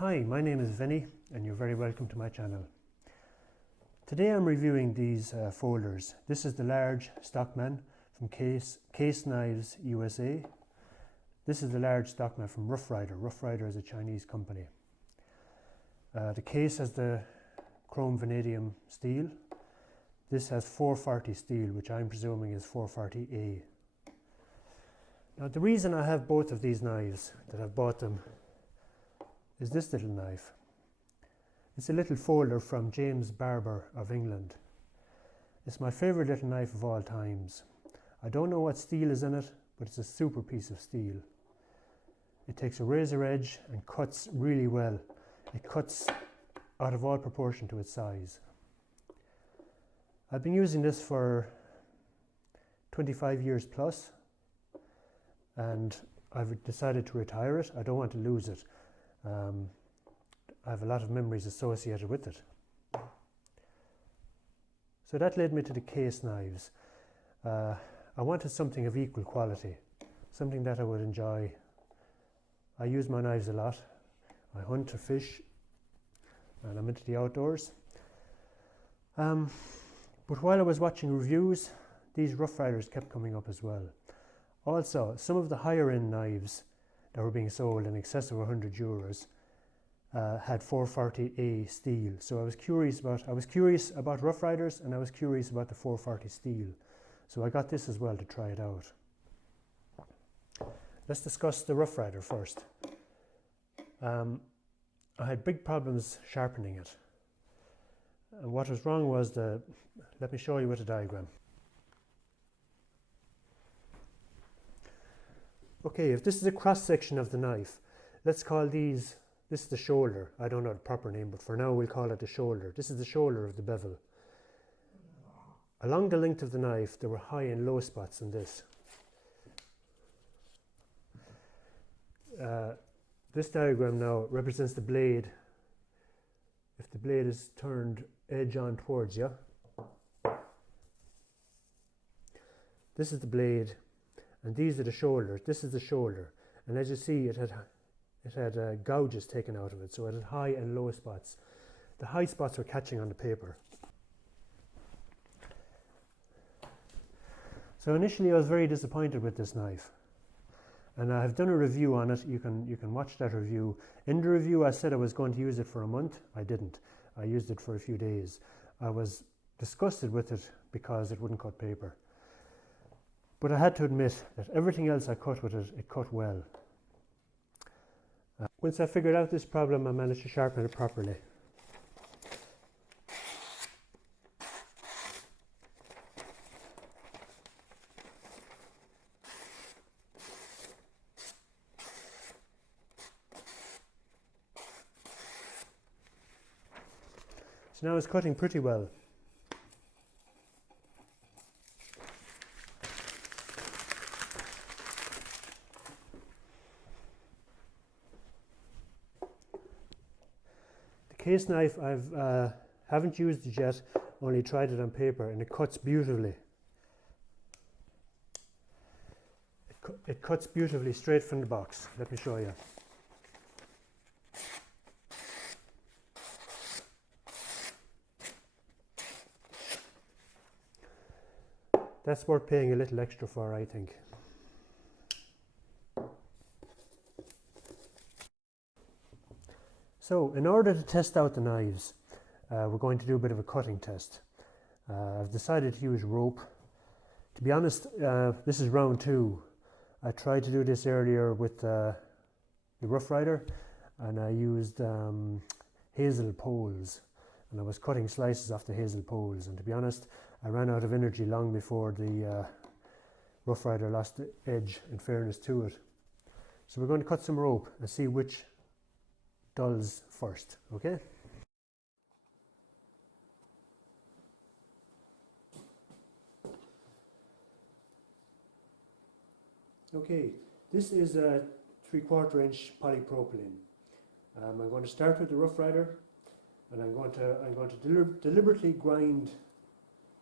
Hi, my name is Vinny and you're very welcome to my channel. Today I'm reviewing these folders. This is the large Stockman from Case Knives USA. This is the large Stockman from Rough Rider. Rough Rider is a Chinese company. The case has the chrome vanadium steel. This has 440 steel, which I'm presuming is 440A. Now the reason I have both of these knives, that I've bought them, is this little knife. It's a little folder from James Barber of England. It's my favourite little knife of all times. I don't know what steel is in it, but it's a super piece of steel. It takes a razor edge and cuts really well. It cuts out of all proportion to its size. I've been using this for 25 years plus, and I've decided to retire it. I don't want to lose it. I have a lot of memories associated with it. So that led me to the Case knives. I wanted something of equal quality, something that I would enjoy. I use my knives a lot. I hunt or fish, and I'm into the outdoors. But while I was watching reviews, these Rough Riders kept coming up as well. Also, some of the higher end knives that were being sold in excess of €100 had 440A steel. So I was curious about Rough Riders, and I was curious about the 440 steel. So I got this as well to try it out. Let's discuss the Rough Rider first. I had big problems sharpening it. And what was wrong was let me show you with a diagram. Okay, if this is a cross section of the knife, let's call this is the shoulder. I don't know the proper name, but for now we'll call it the shoulder. This is the shoulder of the bevel. Along the length of the knife, there were high and low spots in this. This diagram now represents the blade. If the blade is turned edge on towards you, this is the blade, and these are the shoulders. This is the shoulder, and as you see, it had gouges taken out of it, so it had high and low spots. The high spots were catching on the paper. So initially I was very disappointed with this knife, and I have done a review on it. You can watch that review. In the review I said I was going to use it for a month. I didn't. I used it for a few days. I was disgusted with it because it wouldn't cut paper. But I had to admit that everything else I cut with it, it cut well. Once I figured out this problem, I managed to sharpen it properly. So now it's cutting pretty well. Case knife I haven't used it yet, only tried it on paper, and it cuts beautifully. It cuts beautifully straight from the box. Let me show you. That's worth paying a little extra for, I think. So, in order to test out the knives, we're going to do a bit of a cutting test. I've decided to use rope. To be honest, this is round 2. I tried to do this earlier with the Rough Rider, and I used hazel poles, and I was cutting slices off the hazel poles, and to be honest, I ran out of energy long before the Rough Rider lost the edge, in fairness to it. So we're going to cut some rope and see which dulls first, okay? Okay, this is a 3/4 inch polypropylene. I'm going to start with the Rough Rider, and I'm going to deliberately grind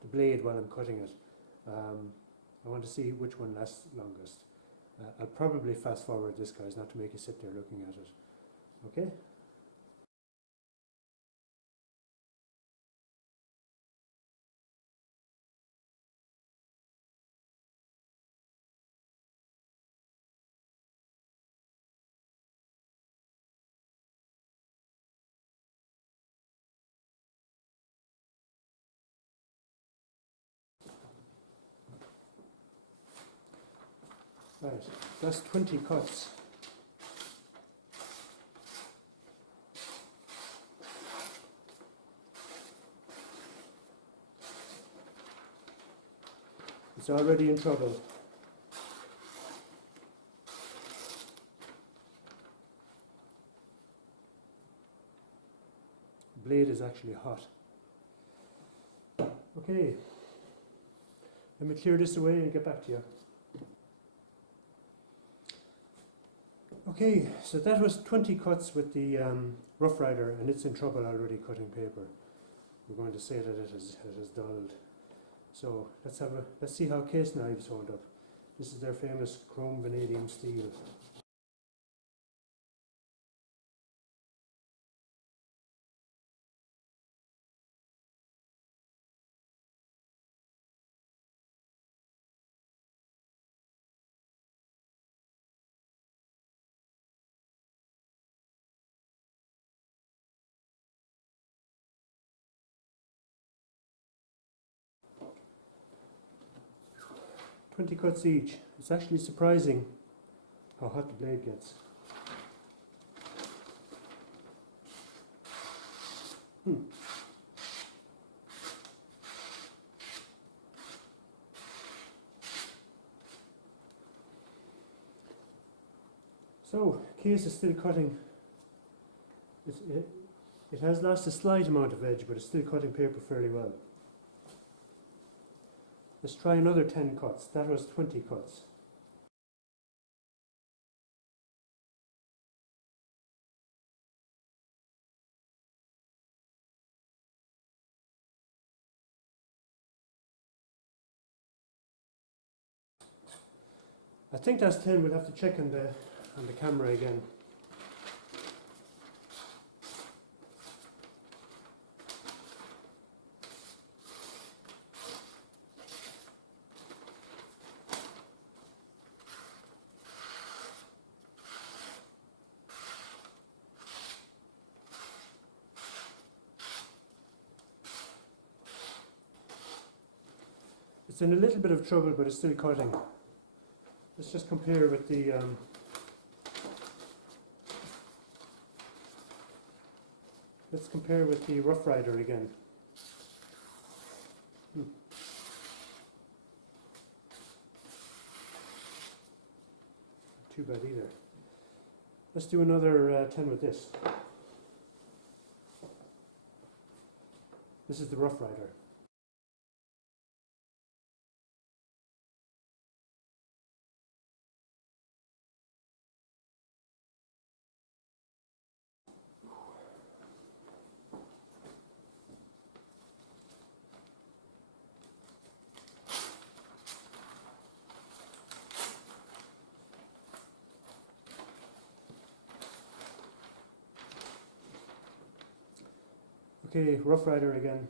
the blade while I'm cutting it. I want to see which one lasts longest. I'll probably fast forward this, guys, not to make you sit there looking at it. Okay? Right, that's 20 cuts. It's already in trouble. The blade is actually hot. Okay, let me clear this away and get back to you. Okay, so that was 20 cuts with the Rough Rider, and it's in trouble already cutting paper. We're going to say that it has dulled. So let's see how case knives hold up. This is their famous chrome vanadium steel. "20 cuts each." It's actually surprising how hot the blade gets. So, case is still cutting. It has lost a slight amount of edge, but it's still cutting paper fairly well. Let's try another 10 cuts. That was 20 cuts. I think that's 10. We'll have to check on the camera again. It's in a little bit of trouble, but it's still cutting. Let's just compare with the Rough Rider again. Not too bad either. Let's do another 10 with this. This is the Rough Rider. Okay, Rough Rider again.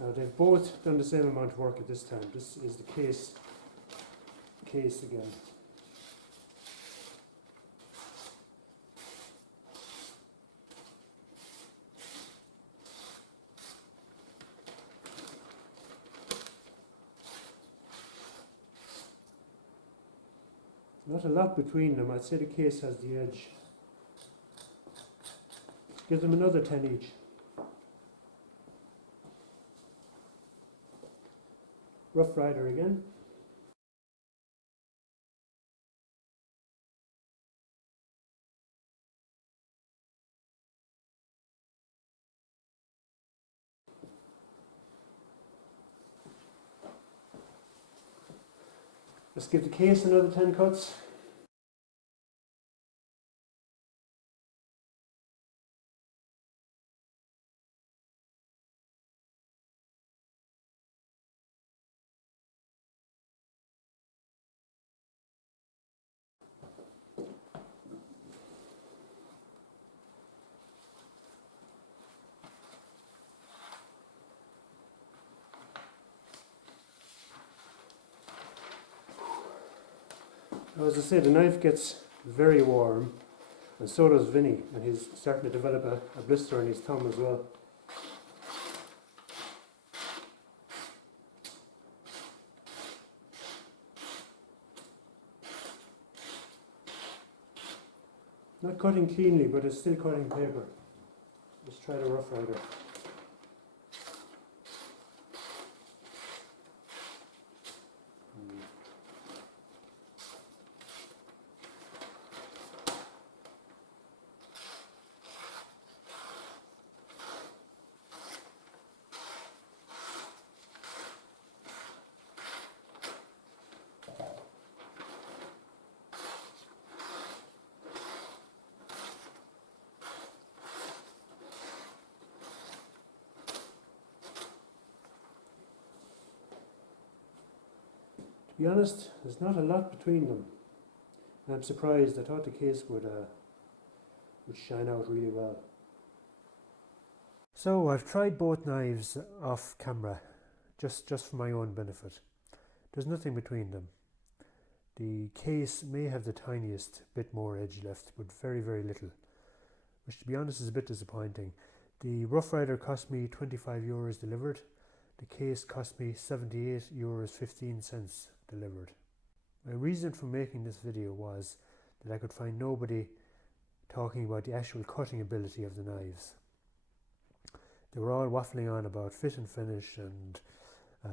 Now they've both done the same amount of work at this time. This is the case again. Not a lot between them. I'd say the case has the edge. Give them another 10 each. Rough Rider again. Let's give the case another 10 cuts. Now, as I say, the knife gets very warm, and so does Vinny, and he's starting to develop a blister on his thumb as well. Not cutting cleanly, but it's still cutting paper. Let's try the Rough Rider. To be honest, there's not a lot between them. I'm surprised. I thought the case would shine out really well. So I've tried both knives off camera, just for my own benefit. There's nothing between them. The case may have the tiniest bit more edge left, but very, very little, which to be honest is a bit disappointing. The Rough Rider cost me €25 delivered. The case cost me €78.15 delivered. My reason for making this video was that I could find nobody talking about the actual cutting ability of the knives. They were all waffling on about fit and finish and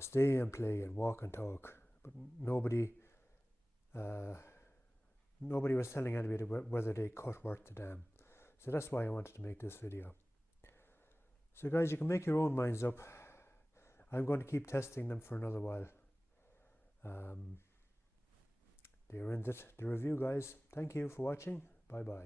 stay and play and walk and talk, but nobody was telling anybody whether they cut worth the damn. So that's why I wanted to make this video. So guys, you can make your own minds up. I'm going to keep testing them for another while. There ends it, the review, guys. Thank you for watching. Bye bye.